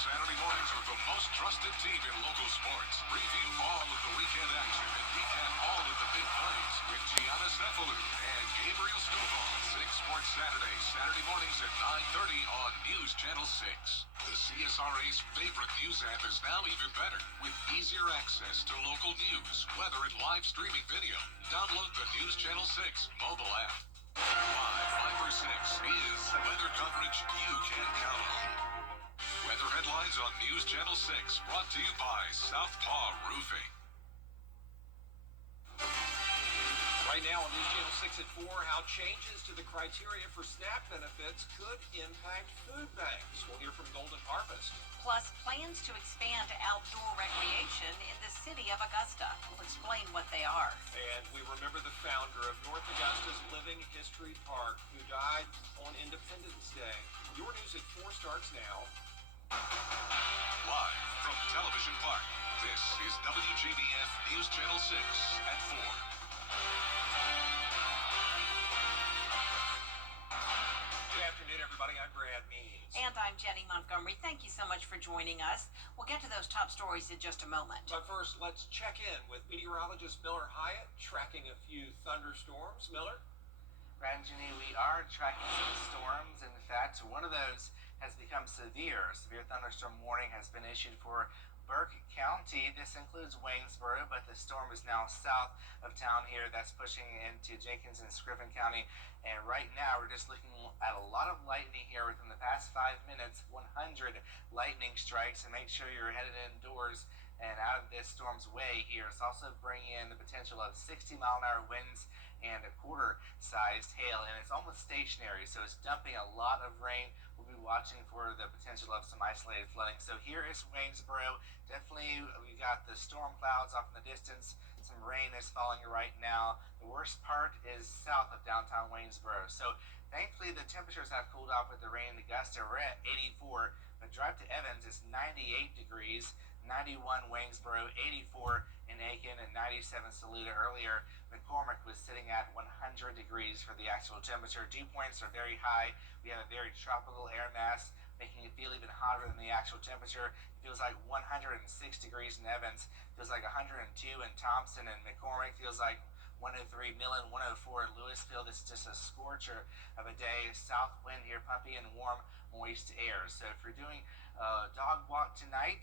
Saturday mornings with the most trusted team in local sports. Preview all of the weekend action and recap all of the big plays with Gianna Cephalou and Gabriel Stovall. 6 Sports Saturday, Saturday mornings at 9:30 on News Channel 6. The CSRA's favorite news app is now even better with easier access to local news, weather, and live streaming video. Download the News Channel 6 mobile app. 5 6 is weather coverage you can count on. Weather headlines on News Channel 6 brought to you by Southpaw Roofing. Right now on News Channel 6 at 4, how changes to the criteria for SNAP benefits could impact food banks. We'll hear from Golden Harvest. Plus, plans to expand outdoor recreation in the city of Augusta. We'll explain what they are. And we remember the founder of North Augusta's Living History Park, who died on Independence Day. Your News at 4 starts now. Live from Television Park, this is WJBF News Channel 6 at 4. Good afternoon, everybody. I'm Brad Means. And I'm Jenny Montgomery. Thank you so much for joining us. We'll get to those top stories in just a moment. But first, let's check in with meteorologist Miller Hyatt, tracking a few thunderstorms. Miller? Brad and Jenny, we are tracking some storms. In fact, one of those has become severe. A severe thunderstorm warning has been issued for Burke County. This includes Waynesboro, but the storm is now south of town here. That's pushing into Jenkins and Scriven County. And right now, we're just looking at a lot of lightning here within the past 5 minutes, 100 lightning strikes. And make sure you're headed indoors and out of this storm's way here. It's also bringing in the potential of 60-mile-an-hour winds and a quarter-sized hail, and it's almost stationary, so it's dumping a lot of rain. We'll be watching for the potential of some isolated flooding. So here is Waynesboro. Definitely, we got the storm clouds off in the distance. Some rain is falling right now. The worst part is south of downtown Waynesboro. So thankfully, the temperatures have cooled off with the rain in Augusta. We're at 84. The drive to Evans is 98 degrees. 91 Waynesboro, 84 in Aiken, and 97 Saluda. Earlier, McCormick was sitting at 100 degrees for the actual temperature. Dew points are very high. We have a very tropical air mass, making it feel even hotter than the actual temperature. It feels like 106 degrees in Evans. Feels like 102 in Thompson, and McCormick feels like 103, Millen, 104 Louisville. This is just a scorcher of a day. South wind here, pumpy and warm, moist air. So if you're doing a dog walk tonight,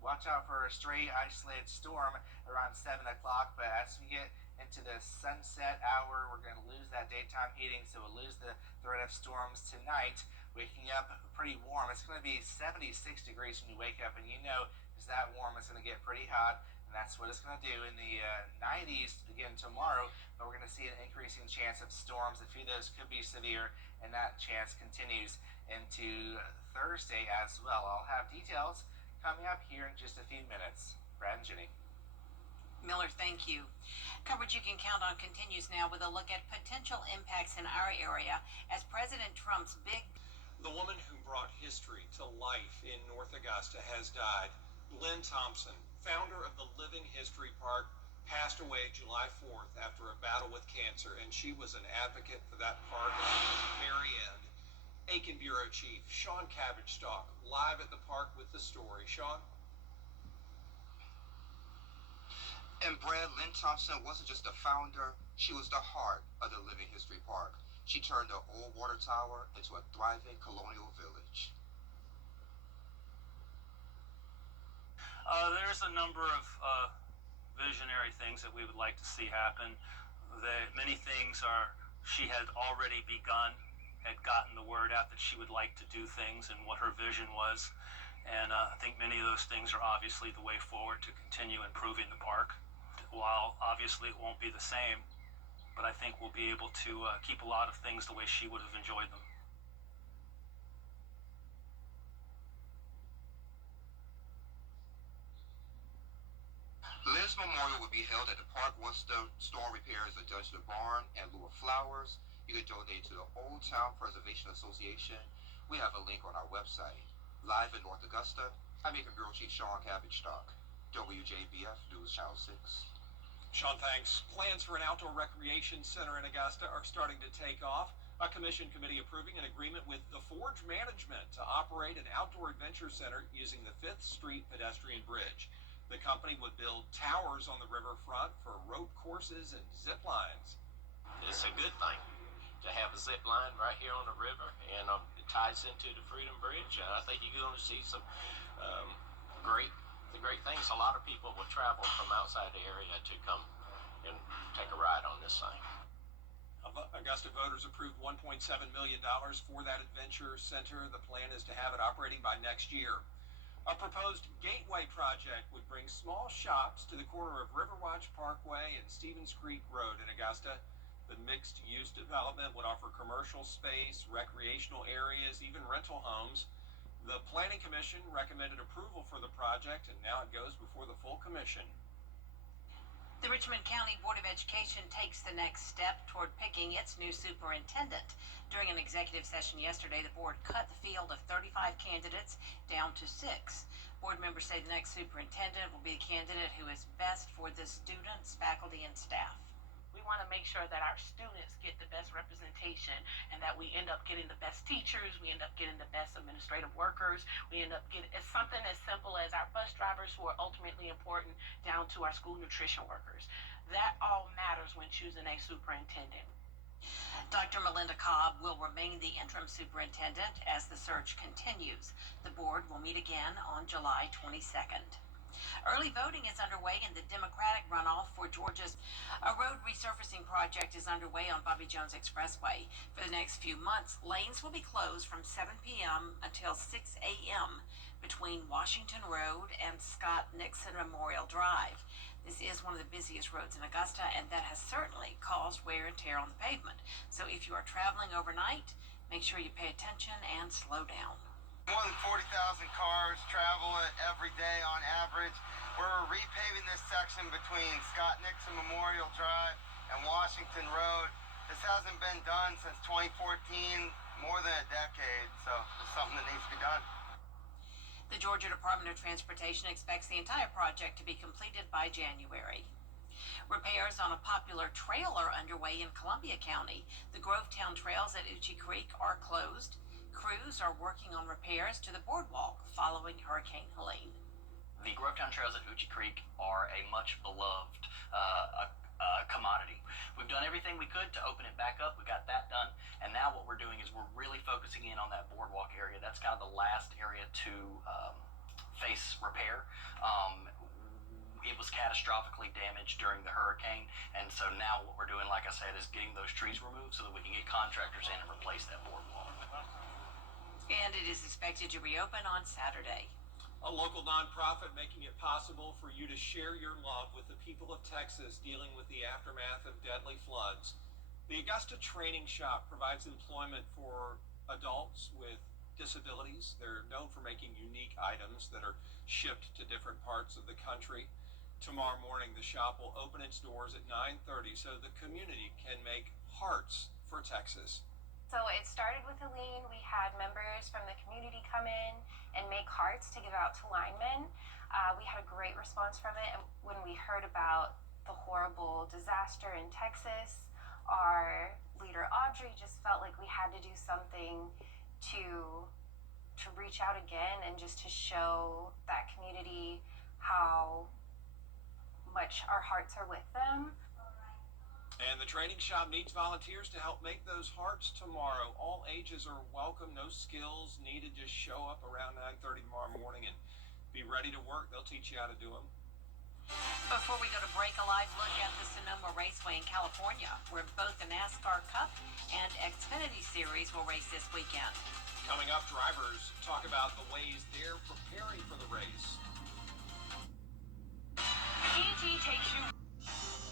watch out for a stray isolated storm around 7 o'clock. But as we get into the sunset hour, we're going to lose that daytime heating, so we'll lose the threat of storms tonight. Waking up pretty warm. It's going to be 76 degrees when you wake up, and you know it's that warm, it's going to get pretty hot, and that's what it's going to do in the 90s again tomorrow. But we're going to see an increasing chance of storms. A few of those could be severe, and that chance continues into Thursday as well. I'll have details coming up here in just a few minutes. Brad and Jenny. Miller, thank you. Coverage you can count on continues now with a look at potential impacts in our area as President Trump's big... The woman who brought history to life in North Augusta has died. Lynn Thompson, founder of the Living History Park, passed away July 4th after a battle with cancer, and she was an advocate for that park until the very end. Aiken Bureau Chief Sean Cabbage-Stock live at the park with the story. Sean? And Brad, Lynn Thompson wasn't just the founder, she was the heart of the Living History Park. She turned the old water tower into a thriving colonial village. There's a number of visionary things that we would like to see happen. Many things she had already begun, had gotten the word out that she would like to do things and what her vision was. And I think many of those things are obviously the way forward to continue improving the park. While obviously it won't be the same, but I think we'll be able to keep a lot of things the way she would have enjoyed them. Lynn's memorial will be held at the park once the storm repairs are done to the barn. And in lieu of flowers, you can donate to the Old Town Preservation Association. We have a link on our website. Live in North Augusta, I'm Aiken Bureau Chief Sean Cabbage-Stock, WJBF News Channel 6. Sean, thanks. Plans for an outdoor recreation center in Augusta are starting to take off. A commission committee approving an agreement with the Forge Management to operate an outdoor adventure center using the 5th Street pedestrian bridge. The company would build towers on the riverfront for rope courses and zip lines. It's a good thing to have a zip line right here on the river, and it ties into the Freedom Bridge. I think you're going to see some great things. A lot of people will travel from outside the area to come and take a ride on this thing. Augusta voters approved $1.7 million for that adventure center. The plan is to have it operating by next year. A proposed gateway project would bring small shops to the corner of Riverwatch Parkway and Stevens Creek Road in Augusta. The mixed-use development would offer commercial space, recreational areas, even rental homes. The Planning Commission recommended approval for the project, and now it goes before the full commission. The Richmond County Board of Education takes the next step toward picking its new superintendent. During an executive session yesterday, the board cut the field of 35 candidates down to 6. Board members say the next superintendent will be a candidate who is best for the students, faculty, and staff. We want to make sure that our students get the best representation and that we end up getting the best teachers, we end up getting the best administrative workers, we end up getting something as simple as our bus drivers, who are ultimately important, down to our school nutrition workers. That all matters when choosing a superintendent. Dr. Melinda Cobb will remain the interim superintendent as the search continues. The board will meet again on July 22nd. Early voting is underway in the Democratic runoff for Georgia's. A road resurfacing project is underway on Bobby Jones Expressway. For the next few months, lanes will be closed from 7 p.m. until 6 a.m. between Washington Road and Scott Nixon Memorial Drive. This is one of the busiest roads in Augusta, and that has certainly caused wear and tear on the pavement. So if you are traveling overnight, make sure you pay attention and slow down. More than 40,000 cars travel it every day on average. We're repaving this section between Scott Nixon Memorial Drive and Washington Road. This hasn't been done since 2014, more than a decade, so it's something that needs to be done. The Georgia Department of Transportation expects the entire project to be completed by January. Repairs on a popular trail are underway in Columbia County. The Grovetown trails at Uchi Creek are closed. Crews are working on repairs to the boardwalk following Hurricane Helene. The Grovetown trails at Uchi Creek are a much beloved commodity. We've done everything we could to open it back up. We got that done. And now what we're doing is we're really focusing in on that boardwalk area. That's kind of the last area to face repair. It was catastrophically damaged during the hurricane. And so now what we're doing, like I said, is getting those trees removed so that we can get contractors in and replace that boardwalk. And it is expected to reopen on Saturday. A local nonprofit making it possible for you to share your love with the people of Texas dealing with the aftermath of deadly floods. The Augusta Training Shop provides employment for adults with disabilities. They're known for making unique items that are shipped to different parts of the country. Tomorrow morning, the shop will open its doors at 9:30 so the community can make hearts for Texas. So it started with Helene. We had members from the community come in and make hearts to give out to linemen. We had a great response from it. And when we heard about the horrible disaster in Texas, our leader Audrey just felt like we had to do something to reach out again and just to show that community how much our hearts are with them. And the training shop needs volunteers to help make those hearts tomorrow. All ages are welcome, no skills needed. Just show up around 9:30 tomorrow morning and be ready to work. They'll teach you how to do them. Before we go to break, a live look at the Sonoma Raceway in California, where both the NASCAR Cup and Xfinity Series will race this weekend. Coming up, drivers talk about the ways they're preparing for the race. ET takes you.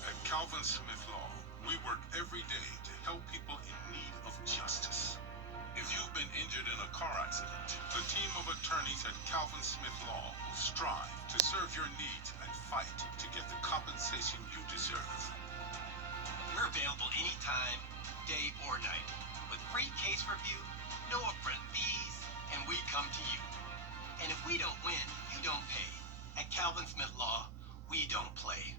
At Calvin Smith Law, we work every day to help people in need of justice. If you've been injured in a car accident, the team of attorneys at Calvin Smith Law will strive to serve your needs and fight to get the compensation you deserve. We're available anytime, day or night, with free case review, no upfront fees, and we come to you. And if we don't win, you don't pay. At Calvin Smith Law, we don't play.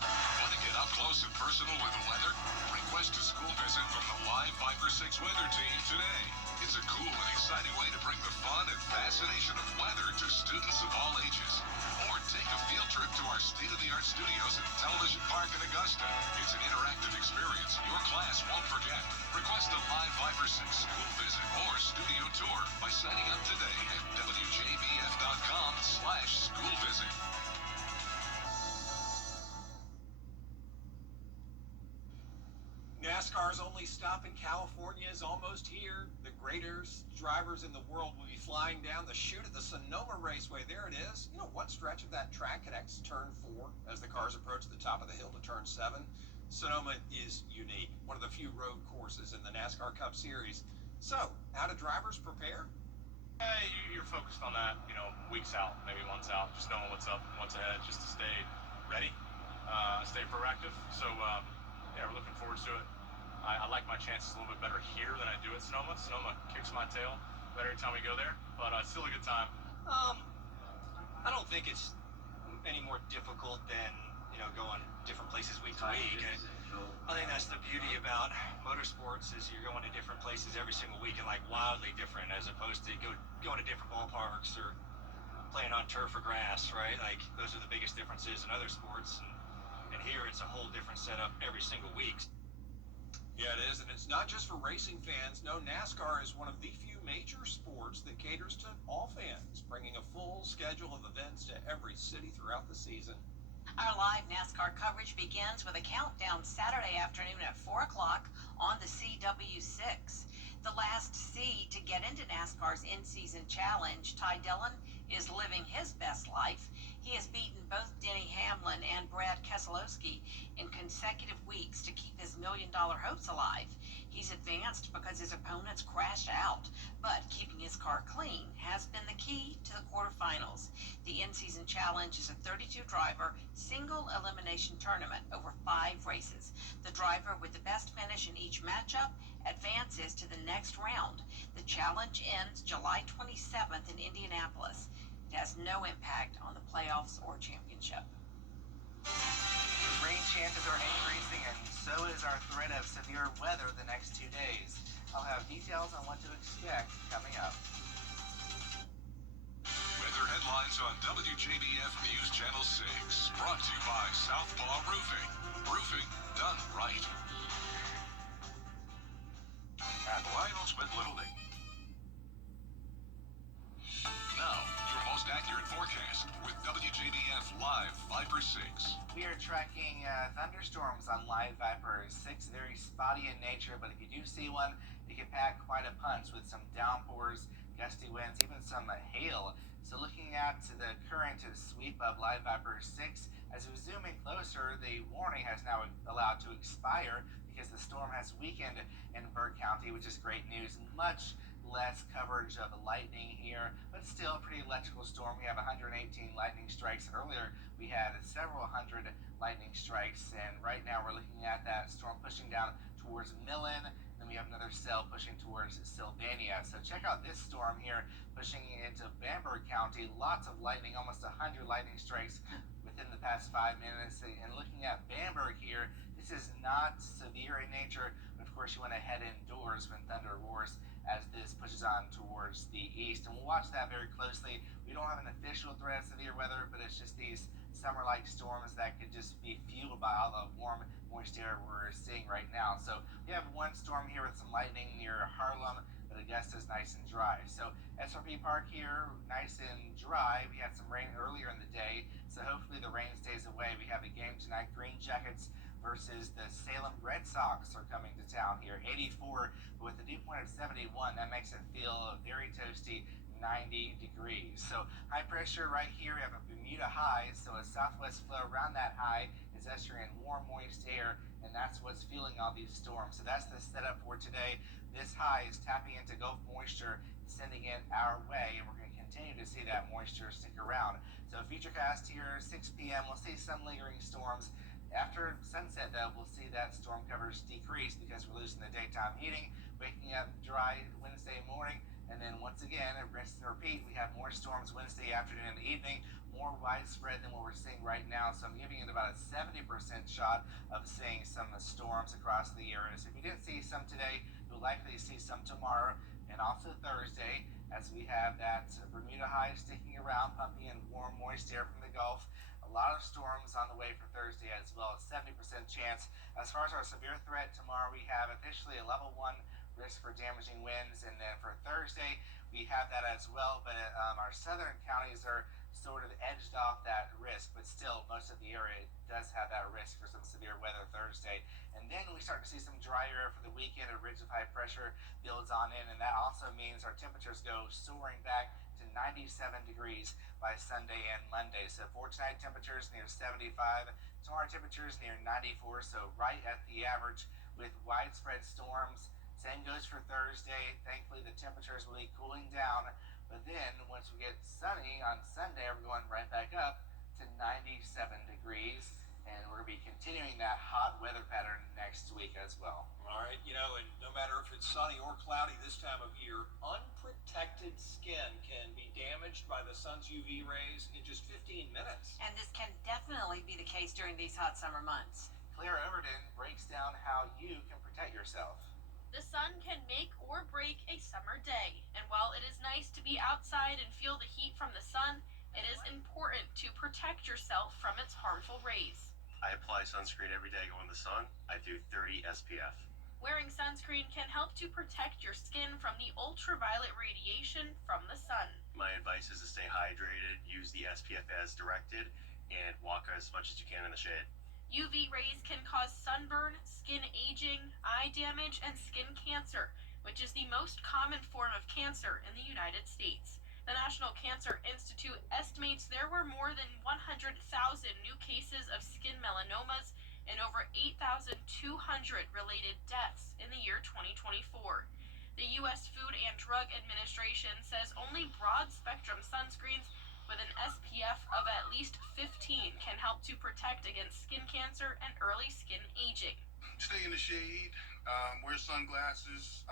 Want to get up close and personal with the weather? Request a school visit from the Live Viper 6 weather team today. It's a cool and exciting way to bring the fun and fascination of weather to students of all ages. Or take a field trip to our state-of-the-art studios at Television Park in Augusta. It's an interactive experience your class won't forget. Request a Live Viper 6 school visit or studio tour by signing up today at WJBF.com/school visit. NASCAR's only stop in California is almost here. The greatest drivers in the world will be flying down the chute at the Sonoma Raceway. There it is. You know, one stretch of that track connects turn 4 as the cars approach the top of the hill to turn 7. Sonoma is unique, one of the few road courses in the NASCAR Cup Series. So, how do drivers prepare? You're focused on that, weeks out, maybe months out, just knowing what's up, what's ahead, just to stay ready, stay proactive. So, we're looking forward to it. I like my chances a little bit better here than I do at Sonoma. Sonoma kicks my tail better every time we go there, but it's still a good time. I don't think it's any more difficult than, going different places week to week. I think that's the beauty about motorsports is you're going to different places every single week and like wildly different as opposed to going to different ballparks or playing on turf or grass, right? Like those are the biggest differences in other sports. And here it's a whole different setup every single week. Yeah, it is, and it's not just for racing fans. No, NASCAR is one of the few major sports that caters to all fans, bringing a full schedule of events to every city throughout the season. Our live NASCAR coverage begins with a countdown Saturday afternoon at 4 o'clock on the CW6. The last C to get into NASCAR's in-season challenge, Ty Dillon, is living his best life. He has beaten both Denny Hamlin and Brad Keselowski in consecutive weeks to keep his million-dollar hopes alive. He's advanced because his opponents crashed out, but keeping his car clean has been the key to the quarterfinals. The in-season challenge is a 32-driver, single-elimination tournament over 5 races. The driver with the best finish in each matchup advances to the next round. The challenge ends July 27th in Indianapolis. It has no impact on the playoffs or championship. Rain chances are increasing, and so is our threat of severe weather the next 2 days. I'll have details on what to expect coming up. Weather headlines on WJBF News Channel 6. Brought to you by Southpaw Roofing. Roofing done right. At Lionel Smith Building. Now, your most accurate forecast with WJBF Live Viper 6. We are tracking thunderstorms on Live Viper 6. Very spotty in nature, but if you do see one, it can pack quite a punch with some downpours, gusty winds, even some hail. So looking at the current sweep of Live Viper 6, as we zoom in closer, the warning has now allowed to expire because the storm has weakened in Burke County, which is great news. Much less coverage of lightning here, but still a pretty electrical storm. We have 118 lightning strikes. Earlier, we had several hundred lightning strikes, and right now we're looking at that storm pushing down towards Millen. Then we have another cell pushing towards Sylvania. So check out this storm here pushing into Bamberg County. Lots of lightning, almost 100 lightning strikes within the past 5 minutes. And looking at Bamberg here, this is not severe in nature, but of course you want to head indoors when thunder roars as this pushes on towards the east. And we'll watch that very closely. We don't have an official threat of severe weather, but it's just these summer-like storms that could just be fueled by all the warm, moist air we're seeing right now. So we have one storm here with some lightning near Harlem, but Augusta's nice and dry. So SRP Park here, nice and dry. We had some rain earlier in the day, so hopefully the rain stays away. We have a game tonight, Green Jackets versus the Salem Red Sox are coming to town here. 84, but with a dew point of 71, that makes it feel very toasty, 90 degrees. So high pressure right here, we have a Bermuda high, so a southwest flow around that high is ushering in warm, moist air, and that's what's fueling all these storms. So that's the setup for today. This high is tapping into Gulf moisture, sending it our way, and we're going to continue to see that moisture stick around. So futurecast here, 6 p.m., we'll see some lingering storms. After sunset, though, we'll see that storm covers decrease because we're losing the daytime heating, waking up dry Wednesday morning, And then once again, rinse and repeat, we have more storms Wednesday afternoon and evening, more widespread than what we're seeing right now. So I'm giving it about a 70% shot of seeing some storms across the area. So if you didn't see some today, you'll likely see some tomorrow and also Thursday, as we have that Bermuda high sticking around, pumping in warm, moist air from the Gulf. A lot of storms on the way for Thursday as well, a 70% chance. As far as our severe threat tomorrow, we have officially a level 1 risk for damaging winds, and then for Thursday we have that as well, but our southern counties are sort of edged off that risk, but still most of the area does have that risk for some severe weather Thursday. And then we start to see some dry air for the weekend. A ridge of high pressure builds on in, and that also means our temperatures go soaring back to 97 degrees by Sunday and Monday. So for tonight, temperatures near 75, tomorrow temperatures near 94, so right at the average with widespread storms. Same goes for Thursday. Thankfully, the temperatures will be cooling down. But then, once we get sunny on Sunday, we're going right back up to 97 degrees. And we're going to be continuing that hot weather pattern next week as well. All right, and no matter if it's sunny or cloudy this time of year, unprotected skin can be damaged by the sun's UV rays in just 15 minutes. And this can definitely be the case during these hot summer months. Claire Overton breaks down how you can protect yourself. The sun can make or break a summer day, and while it is nice to be outside and feel the heat from the sun, it is important to protect yourself from its harmful rays. I apply sunscreen every day going to the sun. I do 30 SPF. Wearing sunscreen can help to protect your skin from the ultraviolet radiation from the sun. My advice is to stay hydrated, use the SPF as directed, and walk as much as you can in the shade. UV rays can cause sunburn, skin aging, eye damage, and skin cancer, which is the most common form of cancer in the United States. The National Cancer Institute estimates there were more than 100,000 new cases of skin melanomas and over 8,200 related deaths in the year 2024. The U.S. Food and Drug Administration says only broad-spectrum sunscreens with an SPF of at least 15 can help to protect against skin cancer and early skin aging. Stay in the shade, wear sunglasses,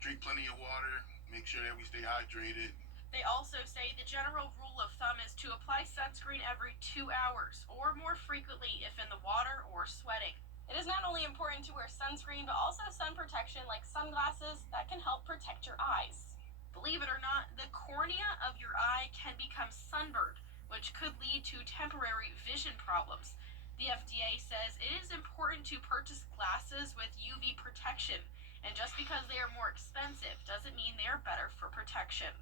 drink plenty of water, make sure that we stay hydrated. They also say the general rule of thumb is to apply sunscreen every 2 hours or more frequently if in the water or sweating. It is not only important to wear sunscreen, but also sun protection like sunglasses that can help protect your eyes. Believe it or not, the cornea of your eye can become sunburned, which could lead to temporary vision problems. The FDA says it is important to purchase glasses with UV protection, and just because they are more expensive doesn't mean they are better for protection.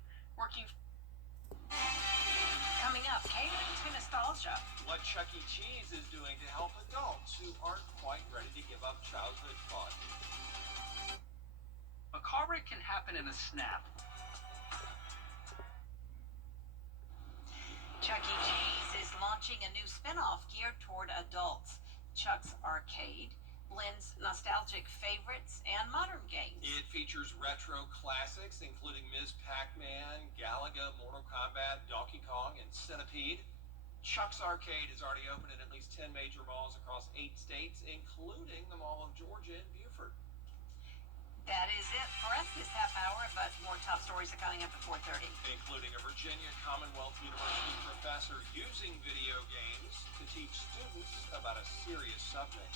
Coming up, catering to nostalgia. What Chuck E. Cheese is doing to help adults who aren't quite ready to give up childhood fun. A car wreck can happen in a snap. Chuck E. Cheese is launching a new spinoff geared toward adults. Chuck's Arcade blends nostalgic favorites and modern games. It features retro classics including Ms. Pac-Man, Galaga, Mortal Kombat, Donkey Kong, and Centipede. Chuck's Arcade is already open in at least 10 major malls across 8 states, including the Mall of Georgia in Buford. That is it for us this half hour, but more top stories are coming up at 4:30. Including a Virginia Commonwealth University professor using video games to teach students about a serious subject.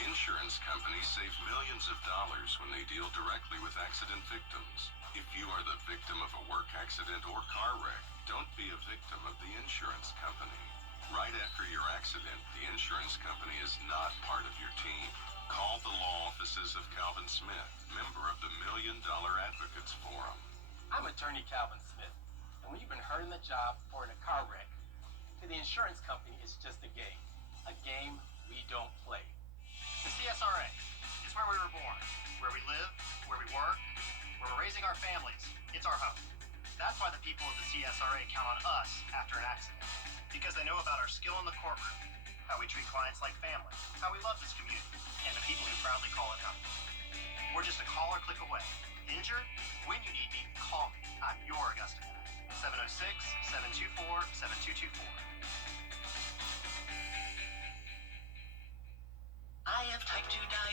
Insurance companies save millions of dollars when they deal directly with accident victims. If you are the victim of a work accident or car wreck, don't be a victim of the insurance company. Right after your accident, the insurance company is not part of your team. Call the law offices of Calvin Smith, member of the $1 Million Advocates Forum. I'm attorney Calvin Smith, and when you've been hurt in the job or in a car wreck, to the insurance company, it's just a game we don't play. The CSRA is where we were born, where we live, where we work, where we're raising our families. It's our home. That's why the people of the CSRA count on us after an accident. Because they know about our skill in the courtroom, how we treat clients like family, how we love this community, and the people who proudly call it home. We're just a call or click away. Injured? When you need me, call me. I'm your Augusta guy. 706-724-7224. I have type 2 diabetes.